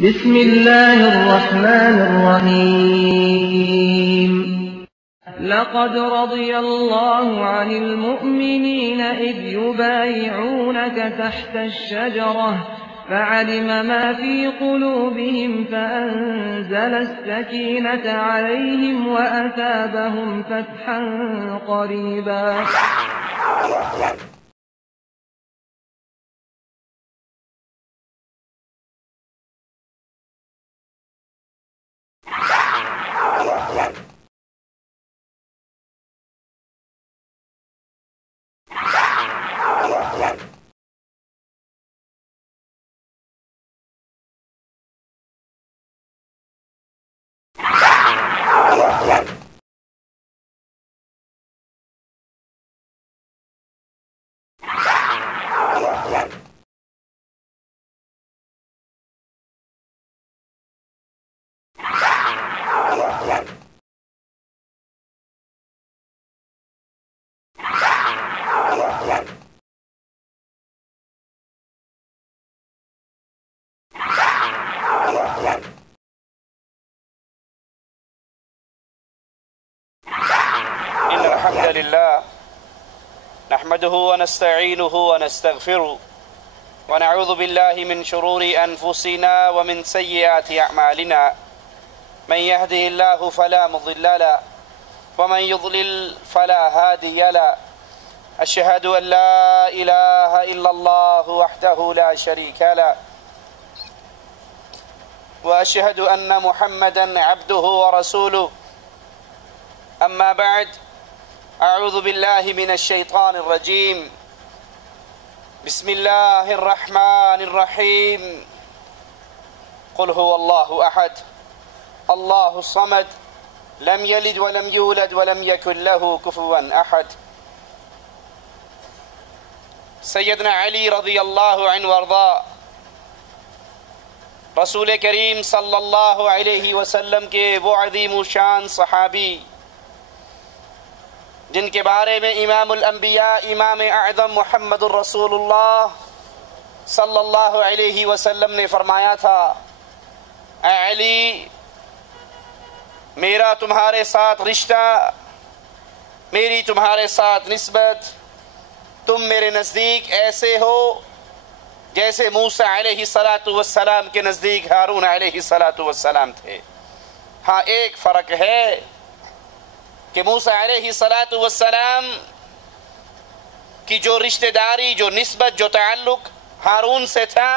بسم الله الرحمن الرحيم لقد رضي الله عن المؤمنين إذ يبايعونك تحت الشجرة فعلم ما في قلوبهم فأنزل السكينة عليهم وأثابهم فتحا قريبا إن الحمد لله نحمده ونستعينه ونستغفره ونعوذ بالله من شرور أنفسنا ومن سيئات أعمالنا من يهده الله فلا مضل له ومن يضلل فلا هادي له أشهد أن لا إله إلا الله وحده لا شريك له وأشهد أن محمدا عبده ورسوله أما بعد أعوذ بالله من الشيطان الرجيم بسم الله الرحمن الرحيم قل هو الله أحد الله الصمد لم يلد ولم يولد ولم يكن له كفوا أحد سیدنا علی رضی اللہ عنہ وارضا رسول کریم صلی اللہ علیہ وسلم کے وہ عظیم الشان صحابی جن کے بارے میں امام الانبیاء امام اعظم محمد الرسول اللہ صلی اللہ علیہ وسلم نے فرمایا تھا اے علی میرا تمہارے ساتھ رشتہ میری تمہارے ساتھ نسبت تم میرے نزدیک ایسے ہو جیسے موسیٰ علیہ السلام کے نزدیک ہارون علیہ السلام تھے. ہاں ایک فرق ہے کہ موسیٰ علیہ السلام کی جو رشتہ داری جو نسبت جو تعلق ہارون سے تھا،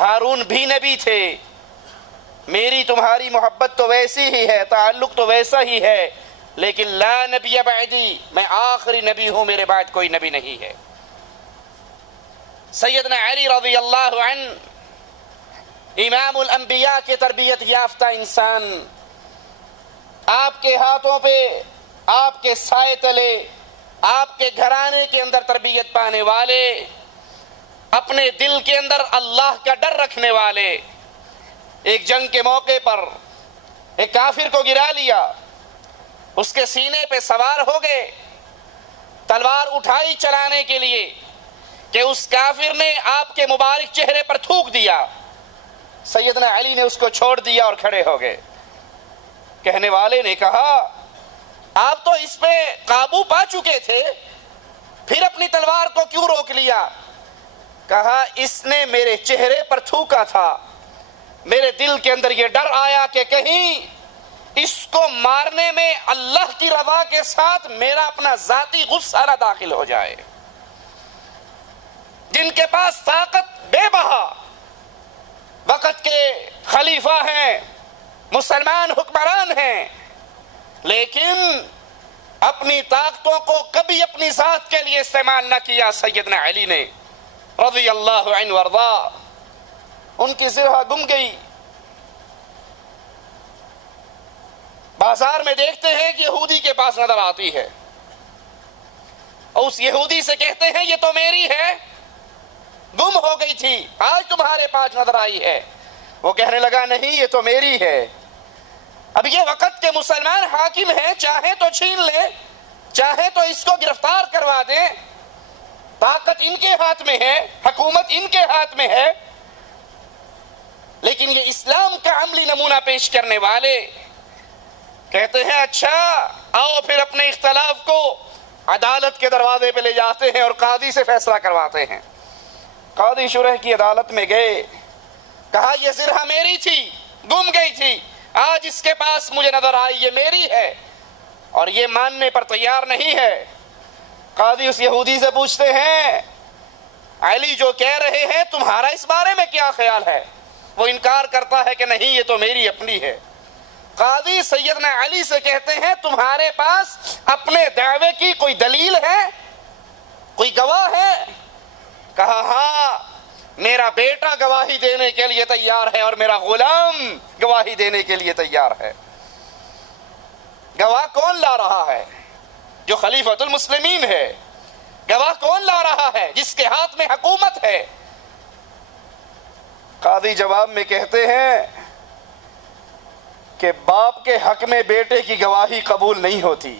ہارون بھی نبی تھے. میری تمہاری محبت تو ویسی ہی ہے، تعلق تو ویسا ہی ہے، لیکن لا نبی بعدی، میں آخری نبی ہوں، میرے بعد کوئی نبی نہیں ہے. سیدنا علی رضی اللہ عنہ امام الانبیاء کے تربیت یافتہ انسان، آپ کے ہاتھوں پہ، آپ کے سائے تلے، آپ کے گھرانے کے اندر تربیت پانے والے، اپنے دل کے اندر اللہ کا ڈر رکھنے والے، ایک جنگ کے موقع پر ایک کافر کو گرا لیا، اس کے سینے پہ سوار ہو گئے، تلوار اٹھائی چلانے کے لیے کہ اس کافر نے آپ کے مبارک چہرے پر تھوک دیا. سیدنا علی نے اس کو چھوڑ دیا اور کھڑے ہو گئے. کہنے والے نے کہا آپ تو اس پہ قابو پا چکے تھے، پھر اپنی تلوار کو کیوں روک لیا؟ کہا اس نے میرے چہرے پر تھوکا تھا، میرے دل کے اندر یہ ڈر آیا کہ کہیں اس کو مارنے میں اللہ کی رضا کے ساتھ میرا اپنا ذاتی غصہ نہ داخل ہو جائے. جن کے پاس طاقت بے بہا، وقت کے خلیفہ ہیں، مسلمان حکمران ہیں، لیکن اپنی طاقتوں کو کبھی اپنی ذات کے لیے استعمال نہ کیا. سیدنا علی نے رضی اللہ عنہ وارضا، ان کی ذرہ گم گئی. بازار میں دیکھتے ہیں کہ یہودی کے پاس نظر آتی ہے، اور اس یہودی سے کہتے ہیں یہ تو میری ہے، گم ہو گئی تھی، آج تمہارے پاس نظر آئی ہے. وہ کہنے لگا نہیں یہ تو میری ہے. اب یہ وقت کے مسلمان حاکم ہیں، چاہے تو چھین لیں، چاہے تو اس کو گرفتار کروا دیں، طاقت ان کے ہاتھ میں ہے، حکومت ان کے ہاتھ میں ہے. لیکن یہ اسلام کا عملی نمونہ پیش کرنے والے کہتے ہیں اچھا آؤ پھر اپنے اختلاف کو عدالت کے دروازے پہ لے جاتے ہیں اور قاضی سے فیصلہ کرواتے ہیں۔ قاضی شرح کی عدالت میں گئے، کہا یہ زرہ میری تھی، گم گئی تھی، آج اس کے پاس مجھے نظر آئی، یہ میری ہے، اور یہ ماننے پر تیار نہیں ہے۔ قاضی اس یہودی سے پوچھتے ہیں علی جو کہہ رہے ہیں تمہارا اس بارے میں کیا خیال ہے؟ وہ انکار کرتا ہے کہ نہیں یہ تو میری اپنی ہے۔ قاضی سیدنا علی سے کہتے ہیں تمہارے پاس اپنے دعوے کی کوئی دلیل ہے، کوئی گواہ ہے؟ کہا ہاں، میرا بیٹا گواہی دینے کے لیے تیار ہے اور میرا غلام گواہی دینے کے لیے تیار ہے۔ گواہ کون لا رہا ہے؟ جو خلیفۃ المسلمین ہے۔ گواہ کون لا رہا ہے؟ جس کے ہاتھ میں حکومت ہے۔ قاضی جواب میں کہتے ہیں کہ باپ کے حق میں بیٹے کی گواہی قبول نہیں ہوتی،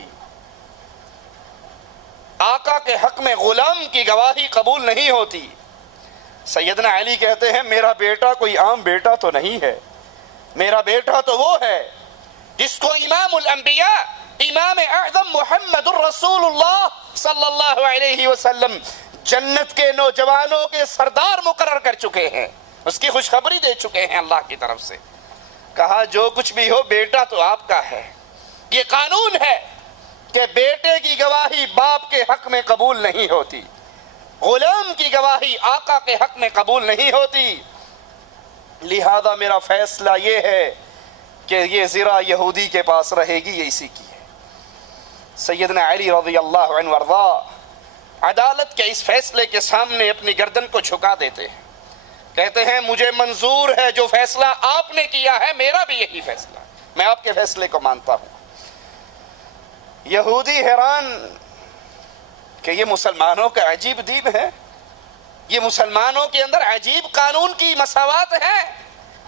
آقا کے حق میں غلام کی گواہی قبول نہیں ہوتی۔ سیدنا علی کہتے ہیں میرا بیٹا کوئی عام بیٹا تو نہیں ہے، میرا بیٹا تو وہ ہے جس کو امام الانبیاء امام اعظم محمد الرسول اللہ صلی اللہ علیہ وسلم جنت کے نوجوانوں کے سردار مقرر کر چکے ہیں، اس کی خوشخبری دے چکے ہیں اللہ کی طرف سے۔ کہا جو کچھ بھی ہو بیٹا تو آپ کا ہے، یہ قانون ہے کہ بیٹے کی گواہی باپ کے حق میں قبول نہیں ہوتی، غلام کی گواہی آقا کے حق میں قبول نہیں ہوتی، لہذا میرا فیصلہ یہ ہے کہ یہ زرہ یہودی کے پاس رہے گی، یہ اسی کی ہے۔ سیدنا علی رضی اللہ عنہ وارضا عدالت کے اس فیصلے کے سامنے اپنی گردن کو جھکا دیتے ہیں، کہتے ہیں مجھے منظور ہے جو فیصلہ آپ نے کیا ہے، میرا بھی یہی فیصلہ ہے، میں آپ کے فیصلے کو مانتا ہوں۔ یہودی حیران کہ یہ مسلمانوں کا عجیب دین ہے، یہ مسلمانوں کے اندر عجیب قانون کی مساوات ہے،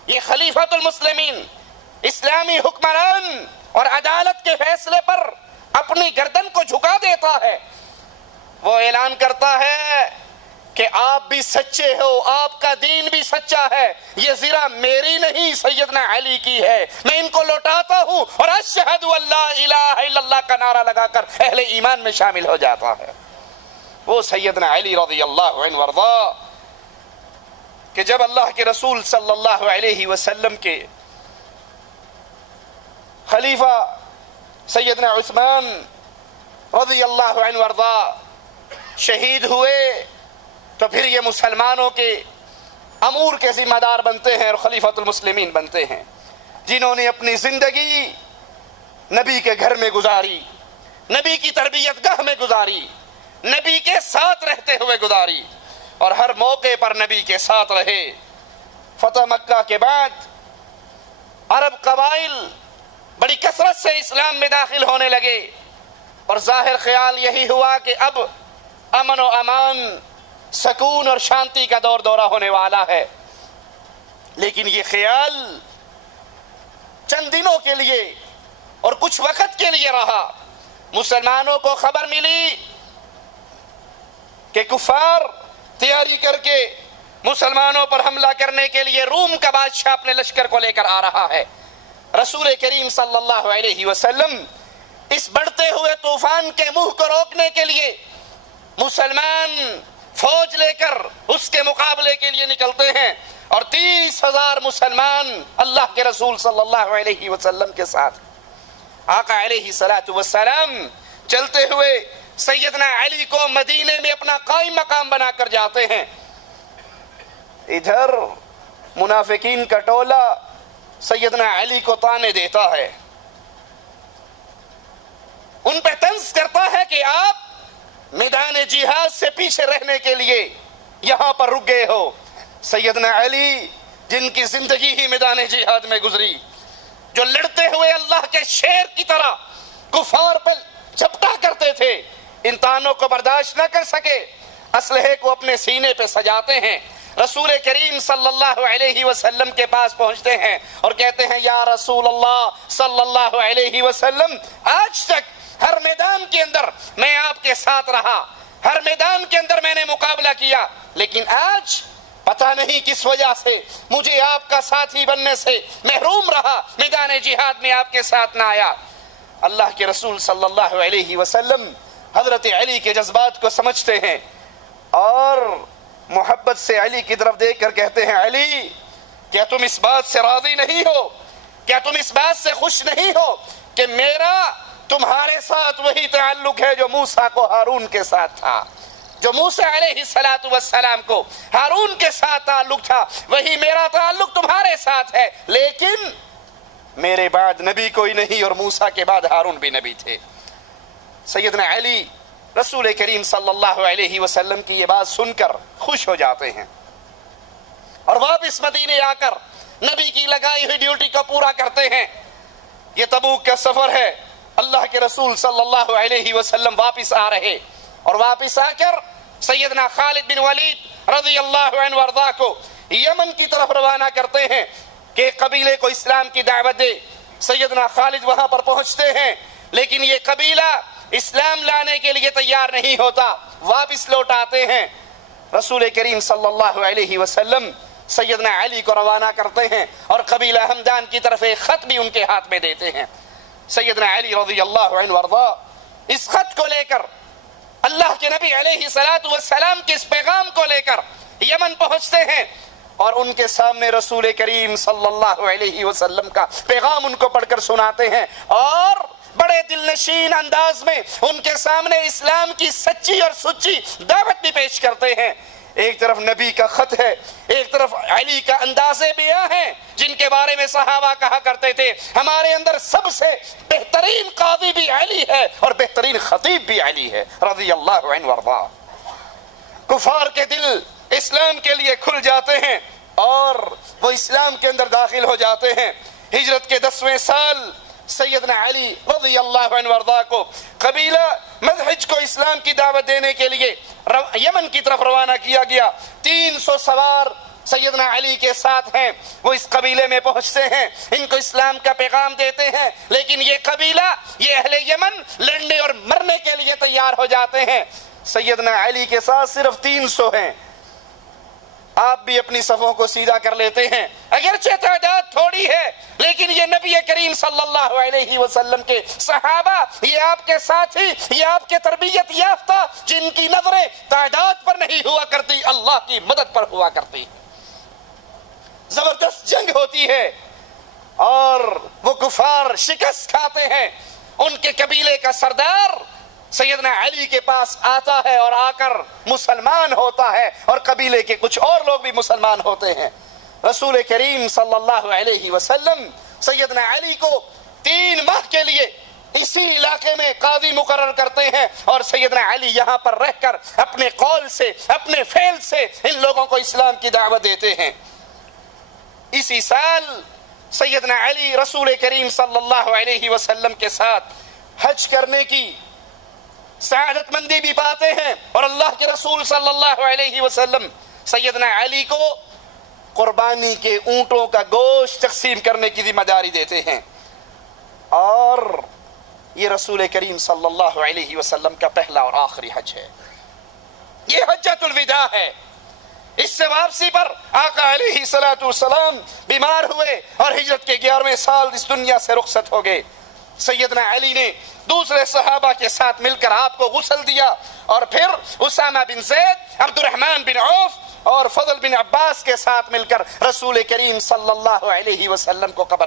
یہ خلیفۃ المسلمین اسلامی حکمران اور عدالت کے فیصلے پر اپنی گردن کو جھکا دیتا ہے۔ وہ اعلان کرتا ہے کہ آپ بھی سچے ہو، آپ کا دین بھی سچا ہے، یہ زرہ میری نہیں سیدنا علی کی ہے، میں ان کو لوٹاتا ہوں اور اشہد ان لا الہ الا اللہ کا نعرہ لگا کر اہل ایمان میں شامل ہو جاتا ہے۔ وہ سیدنا علی رضی اللہ عنہ وارضا کہ جب اللہ کے رسول صلی اللہ علیہ وسلم کے خلیفہ سیدنا عثمان رضی اللہ عنہ وارضا شہید ہوئے تو پھر یہ مسلمانوں کے امور کے ذمہ دار بنتے ہیں اور خلیفۃ المسلمین بنتے ہیں، جنہوں نے اپنی زندگی نبی کے گھر میں گزاری، نبی کی تربیت گاہ میں گزاری، نبی کے ساتھ رہتے ہوئے گزاری اور ہر موقع پر نبی کے ساتھ رہے۔ فتح مکہ کے بعد عرب قبائل بڑی کثرت سے اسلام میں داخل ہونے لگے اور ظاہر خیال یہی ہوا کہ اب امن و امان، سکون اور شانتی کا دور دورہ ہونے والا ہے، لیکن یہ خیال چند دنوں کے لیے اور کچھ وقت کے لیے رہا۔ مسلمانوں کو خبر ملی کہ کفار تیاری کر کے مسلمانوں پر حملہ کرنے کے لیے روم کا بادشاہ اپنے لشکر کو لے کر آ رہا ہے۔ رسول کریم صلی اللہ علیہ وسلم اس بڑھتے ہوئے طوفان کے منہ کو روکنے کے لیے مسلمان فوج لے کر اس کے مقابلے کے لیے نکلتے ہیں اور 30,000 مسلمان اللہ کے رسول صلی اللہ علیہ وسلم کے ساتھ آقا علیہ السلام چلتے ہوئے سیدنا علی کو مدینے میں اپنا قائم مقام بنا کر جاتے ہیں۔ ادھر منافقین کا ٹولہ سیدنا علی کو طعنے دیتا ہے، ان پہ طنز کرتا ہے کہ آپ میدان جہاد سے پیچھے رہنے کے لیے یہاں پر رک گئے ہو۔ سیدنا علی جن کی زندگی ہی میدان جہاد میں گزری، جو لڑتے ہوئے اللہ کے شیر کی طرح کفار پر جھپٹا کرتے تھے، ان طعنوں کو برداشت نہ کر سکے، اسلحے کو اپنے سینے پہ سجاتے ہیں، رسول کریم صلی اللہ علیہ وسلم کے پاس پہنچتے ہیں اور کہتے ہیں یا رسول اللہ صلی اللہ علیہ وسلم، آج تک ہر میدان کے اندر میں آپ کے ساتھ رہا، ہر میدان کے اندر میں نے مقابلہ کیا، لیکن آج پتہ نہیں کس وجہ سے مجھے آپ کا ساتھی بننے سے محروم رہا، میدان جہاد میں آپ کے ساتھ نہ آیا۔ اللہ کے رسول صلی اللہ علیہ وسلم حضرت علی کے جذبات کو سمجھتے ہیں اور محبت سے علی کی طرف دیکھ کر کہتے ہیں، علی کیا تم اس بات سے راضی نہیں ہو، کیا تم اس بات سے خوش نہیں ہو کہ میرا تمہارے ساتھ وہی تعلق ہے جو موسیٰ کو ہارون کے ساتھ تھا، جو موسیٰ علیہ السلام کو ہارون کے ساتھ تعلق تھا، وہی میرا تعلق تمہارے ساتھ ہے، لیکن میرے بعد نبی کوئی نہیں اور موسیٰ کے بعد ہارون بھی نبی تھے۔ سیدنا علی رسول کریم صلی اللہ علیہ وسلم کی یہ بات سن کر خوش ہو جاتے ہیں اور واپس مدینے آ کر نبی کی لگائی ہوئی ڈیوٹی کو پورا کرتے ہیں۔ یہ تبوک کا سفر ہے، اللہ کے رسول صلی اللہ علیہ وسلم واپس آ رہے اور واپس آ کر سیدنا خالد بن ولید رضی اللہ عنہ وارضاہ کو یمن کی طرف روانہ کرتے ہیں کہ قبیلے کو اسلام کی دعوت دے۔ سیدنا خالد وہاں پر پہنچتے ہیں لیکن یہ قبیلہ اسلام لانے کے لیے تیار نہیں ہوتا، واپس لوٹ آتے ہیں۔ رسول کریم صلی اللہ علیہ وسلم سیدنا علی کو روانہ کرتے ہیں اور قبیلہ ہمدان کی طرف ایک خط بھی ان کے ہاتھ میں دیتے ہیں۔ سیدنا علی رضی اللہ عنہ وارضاہ اس خط کو لے کر، اللہ کے نبی علیہ السلام کے اس پیغام کو لے کر یمن پہنچتے ہیں اور ان کے سامنے رسول کریم صلی اللہ علیہ وسلم کا پیغام ان کو پڑھ کر سناتے ہیں اور بڑے دل نشین انداز میں ان کے سامنے اسلام کی سچی اور سچی دعوت بھی پیش کرتے ہیں۔ ایک طرف نبی کا خط ہے، ایک طرف علی کا انداز بیاں ہے جن کے بارے میں صحابہ کہا کرتے تھے ہمارے اندر سب سے بہترین قاضی بھی علی ہے اور بہترین خطیب بھی علی ہے رضی اللہ عنہ وارضاہ۔ کفار کے دل اسلام کے لیے کھل جاتے ہیں اور وہ اسلام کے اندر داخل ہو جاتے ہیں۔ ہجرت کے 10ویں سال سیدنا علی رضی اللہ عنہ وارضاہ کو قبیلہ مدحج کو اسلام کی دعوت دینے کے لیے یمن کی طرف روانہ کیا گیا۔ 300 سوار سیدنا علی کے ساتھ ہیں، وہ اس قبیلے میں پہنچتے ہیں، ان کو اسلام کا پیغام دیتے ہیں، لیکن یہ قبیلہ، یہ اہل یمن لڑنے اور مرنے کے لیے تیار ہو جاتے ہیں۔ سیدنا علی کے ساتھ صرف 300 ہیں۔ آپ بھی اپنی صفوں کو سیدھا کر لیتے ہیں، اگرچہ تعداد تھوڑی ہے لیکن یہ نبی کریم صلی اللہ علیہ وسلم کے صحابہ، یہ آپ کے ساتھی، یہ آپ کے تربیت یافتہ جن کی نظریں تعداد پر نہیں ہوا کرتی، اللہ کی مدد پر ہوا کرتی۔ زبردست جنگ ہوتی ہے اور وہ کفار شکست کھاتے ہیں۔ ان کے قبیلے کا سردار سیدنا علی کے پاس آتا ہے اور آ کر مسلمان ہوتا ہے اور قبیلے کے کچھ اور لوگ بھی مسلمان ہوتے ہیں۔ رسول کریم صلی اللہ علیہ وسلم سیدنا علی کو 3 ماہ کے لیے اسی علاقے میں قاضی مقرر کرتے ہیں اور سیدنا علی یہاں پر رہ کر اپنے قول سے، اپنے فعل سے ان لوگوں کو اسلام کی دعوت دیتے ہیں۔ اسی سال سیدنا علی رسول کریم صلی اللہ علیہ وسلم کے ساتھ حج کرنے کی سعادت مندی بھی پاتے ہیں اور اللہ کے رسول صلی اللہ علیہ وسلم سیدنا علی کو قربانی کے اونٹوں کا گوشت تقسیم کرنے کی ذمہ داری دیتے ہیں اور یہ رسول کریم صلی اللہ علیہ وسلم کا پہلا اور آخری حج ہے۔ یہ حجۃ الوداع ہے۔ اس سے واپسی پر آقا علیہ السلام بیمار ہوئے اور ہجرت کے 11ویں سال اس دنیا سے رخصت ہو گئے۔ سیدنا علی نے دوسرے صحابہ کے ساتھ مل کر آپ کو غسل دیا اور پھر اسامہ بن زید، عبد الرحمن بن عوف اور فضل بن عباس کے ساتھ مل کر رسول کریم صلی اللہ علیہ وسلم کو قبر